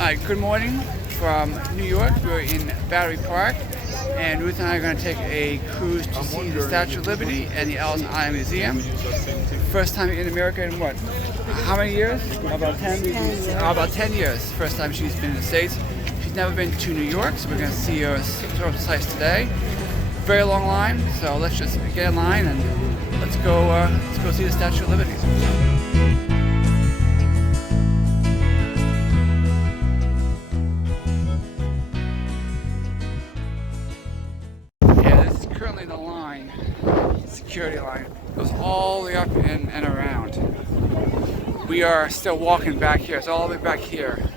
Hi, good morning from New York. We're in Battery Park, and Ruth and I are going to take a cruise to see the Statue of Liberty and the Ellis Island Museum. First time in America in what? How many years? About 10? About 10 years. First time she's been in the States. She's never been to New York, so we're going to see her sort of sites today. Very long line, so let's just get in line and let's go see the Statue of Liberty. Currently the line, security line, goes all the way up and around. We are still walking back here. It's all the way back here.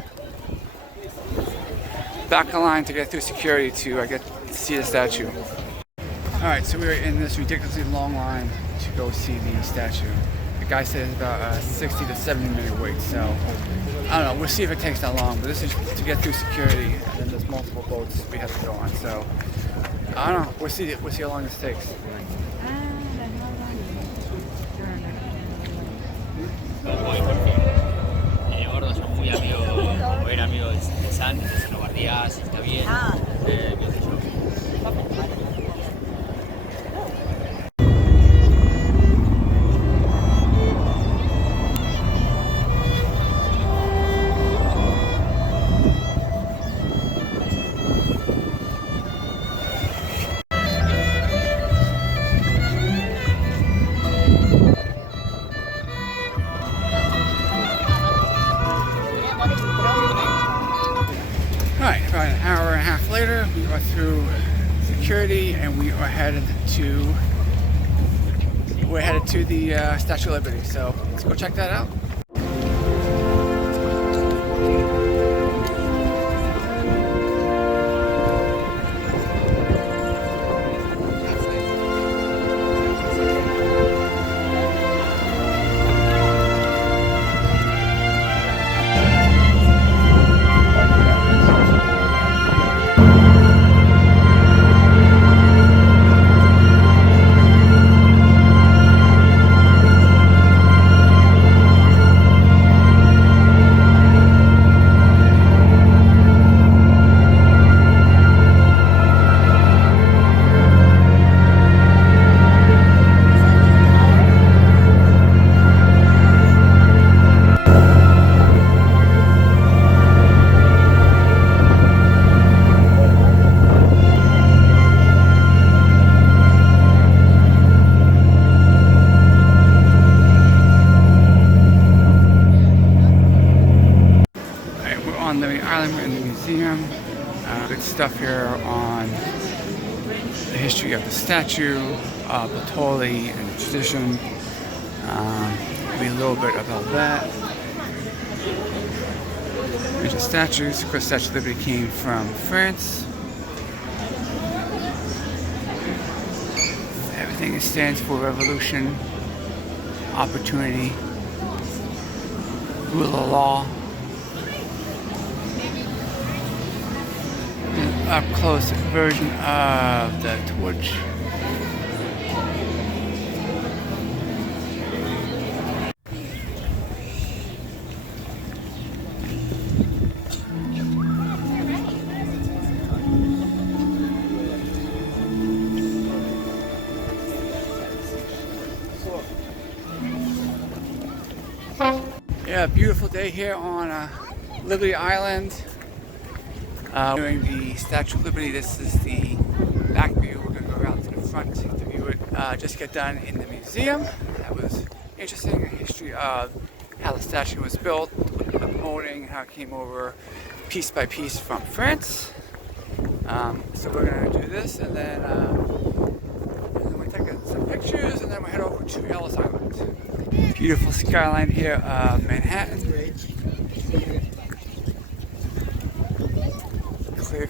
Back the line to get through security to get to see the statue. Alright, so we're in this ridiculously long line to go see the statue. The guy said it's about a 60 to 70 minute wait, so I don't know, we'll see if it takes that long, but this is to get through security, and then there's multiple boats we have to go on, so I don't know. We'll see how long this takes. Gordo, son muy amigos, como era amigo de Santi, de los guardias, está bien. Qué sé yo. Alright, about an hour and a half later, we are through security and we are headed to the Statue of Liberty. So let's go check that out. On Liberty Island, we're in the museum. Good stuff here on the history of the statue, Patoli and the tradition. Maybe a little bit about that. There's the statues. Of course, Statue of Liberty came from France. Everything stands for revolution, opportunity, rule of law. Up close version of the torch. Yeah, beautiful day here on Liberty Island. Doing the Statue of Liberty. This is the back view. We're going to go around to the front to view it. Just get done in the museum. That was interesting. The history of how the statue was built, the molding, how it came over piece by piece from France. So we're going to do this, and then we'll take some pictures, and then we'll head over to Ellis Island. Beautiful skyline here of Manhattan.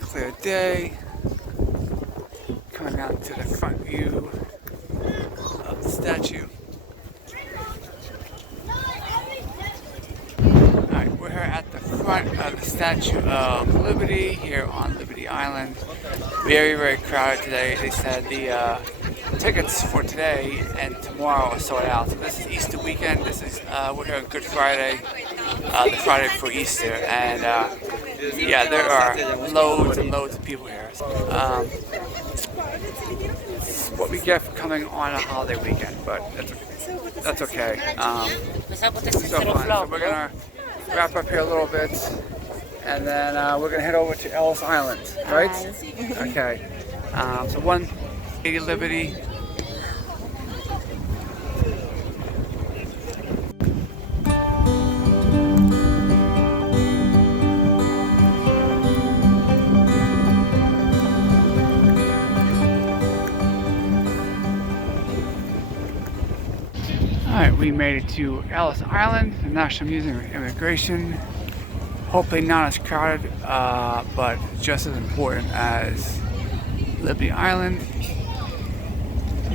Clear day. Coming out to the front view of the statue. Alright, we're here at the front of the Statue of Liberty here on Liberty Island. Very, very crowded today. They said the tickets for today and tomorrow are sold out. So this is Easter weekend. This is we're here on Good Friday. the Friday before Easter, and yeah, there are loads and loads of people here. It's what we get for coming on a holiday weekend, but that's okay. So fun. So we're gonna wrap up here a little bit, and then we're gonna head over to Ellis Island, right? Okay. So 180 Liberty. Alright, we made it to Ellis Island, the National Museum of Immigration. Hopefully not as crowded, but just as important as Liberty Island.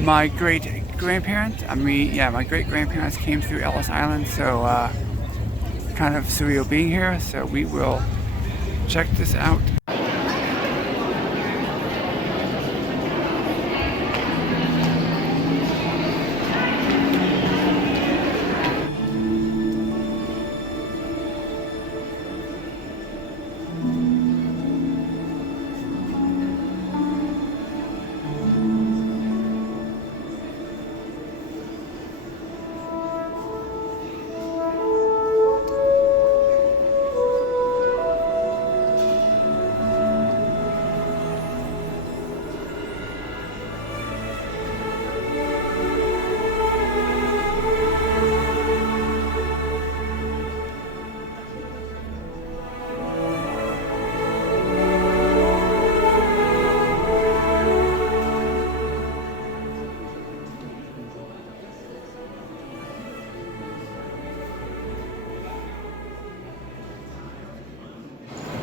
My great-grandparents came through Ellis Island, so kind of surreal being here, so we will check this out.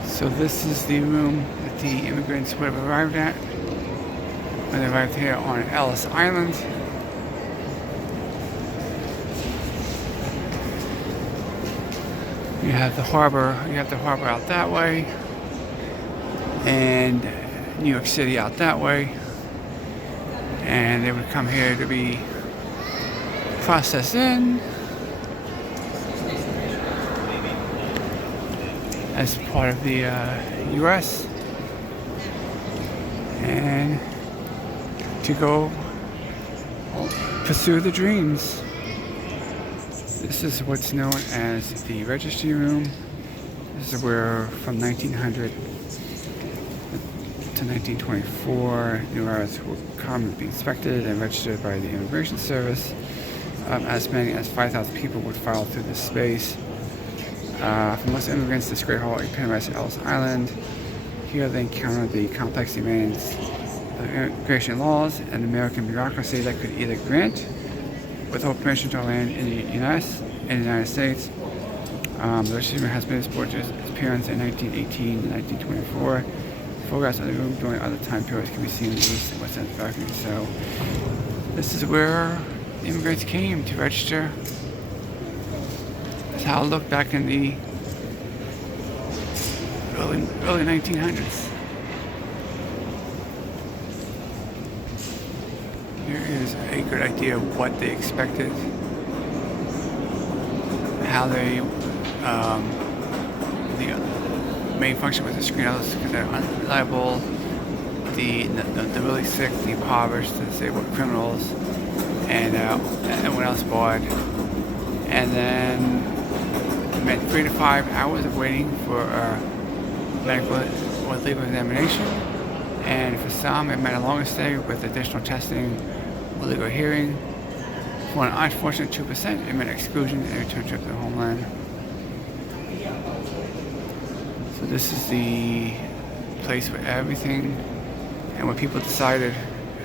So this is the room that the immigrants would have arrived at when they arrived here on Ellis Island. You have the harbor out that way, and New York City out that way, and they would come here to be processed in as part of the U.S. and to go pursue the dreams. This is what's known as the registry room. This is where from 1900 to 1924 new arrivals were commonly be inspected and registered by the Immigration Service. As many as 5,000 people would file through this space. For most immigrants, this Great Hall epitomized Ellis Island. Here they encountered the complex demands of immigration laws and American bureaucracy that could either grant, withhold permission to land in the United States. The registry room has made its appearance in 1918 and 1924. Photographs of the room during other time periods can be seen in the east and west end of the balcony. So this is where the immigrants came to register. That's how it looked back in the early 1900s. Here is a good idea of what they expected, how they, the main function was to screen others because they're unreliable, the really sick, the impoverished, the disabled, criminals, and everyone else barred. And then it meant 3 to 5 hours of waiting for a medical or legal examination, and for some it meant a longer stay with additional testing or legal hearing. For an unfortunate 2%, it meant exclusion and return trip to the homeland. So this is the place where everything and where people decided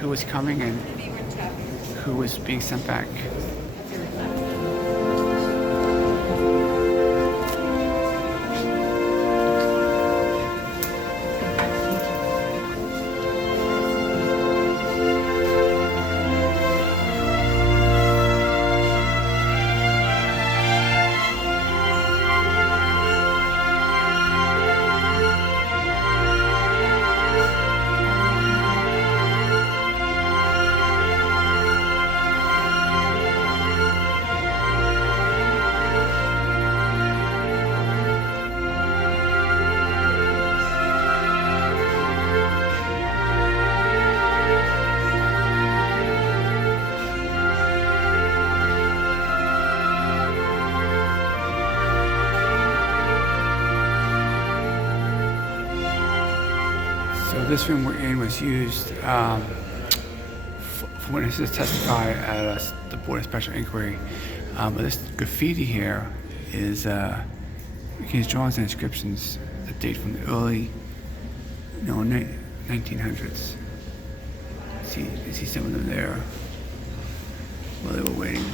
who was coming and who was being sent back. this room we're in was used for witnesses to testify at the Board of Special Inquiry. But this graffiti here is his drawings and inscriptions that date from the early 1900s. You see some of them there while they were waiting.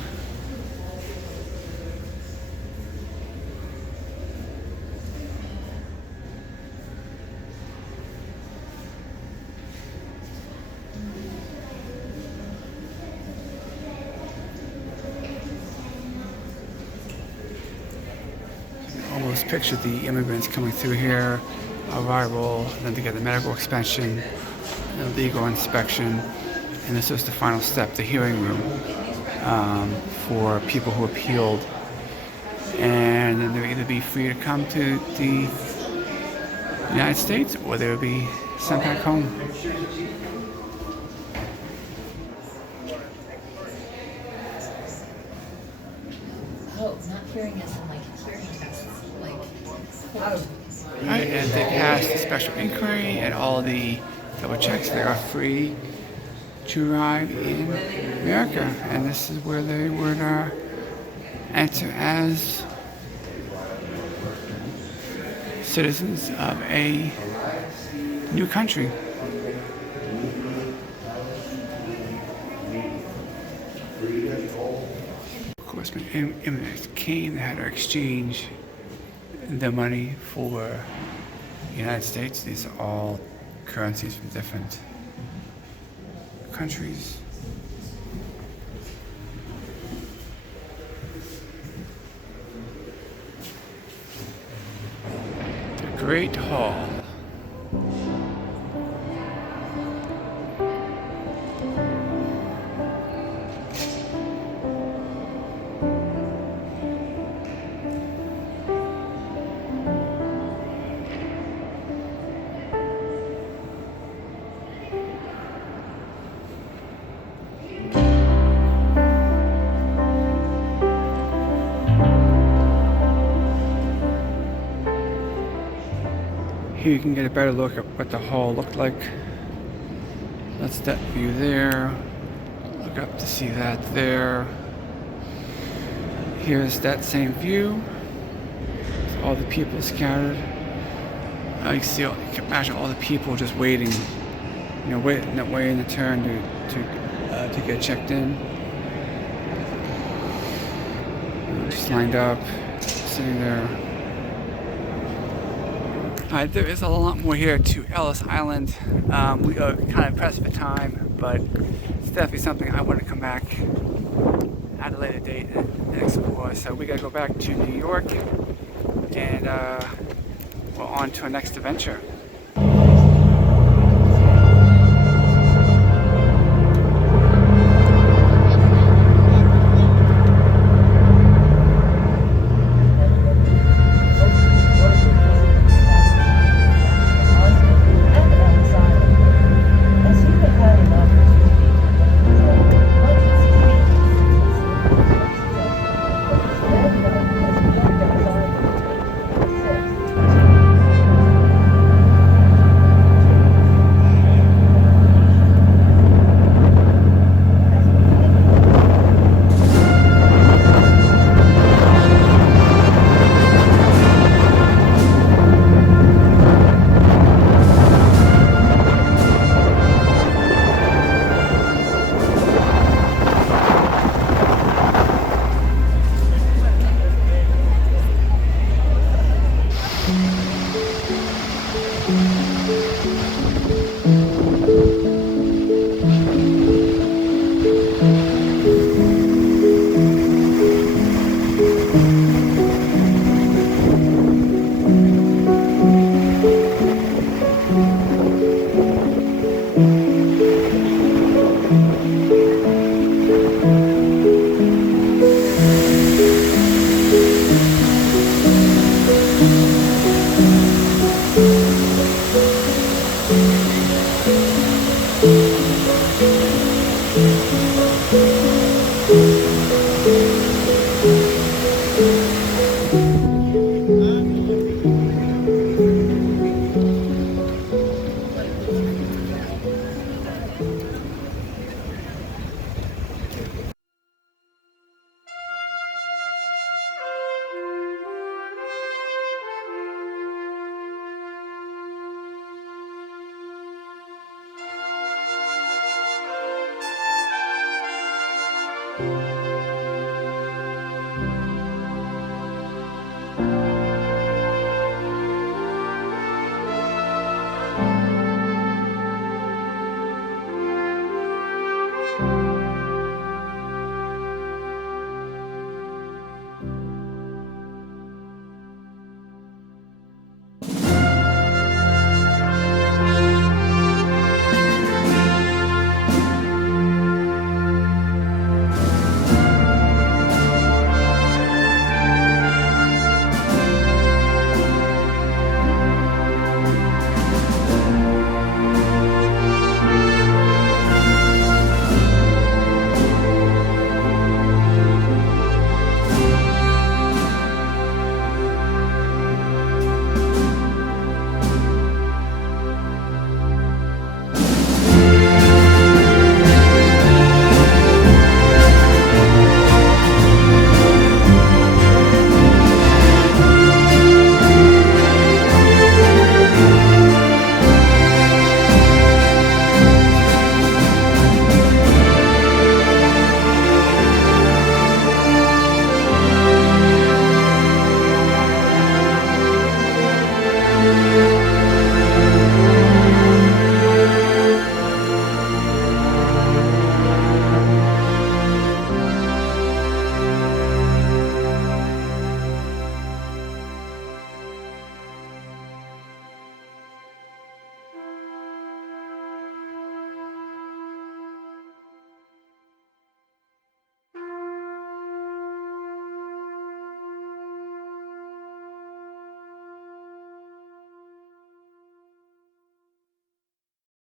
Almost picture the immigrants coming through here, arrival, then to get the medical inspection, the legal inspection, and this was the final step, the hearing room for people who appealed, and then they would either be free to come to the United States or they would be sent back home. Oh, not hearing us in like hearing tests. Right, and they passed the special inquiry and all the double checks. They are free to arrive in America, and this is where they would enter as citizens of a new country. Of course, when immigrants came, they had to exchange the money for the United States. These are all currencies from different countries. The Great Hall. Here you can get a better look at what the hall looked like. That's that view there. Look up to see that there. Here's that same view. All the people scattered. You can imagine all the people just waiting, waiting their turn to get checked in. Just lined up, sitting there. There is a lot more here to Ellis Island. We are kind of pressed for time, but it's definitely something I want to come back at a later date and explore. So we gotta go back to New York, and we're on to our next adventure.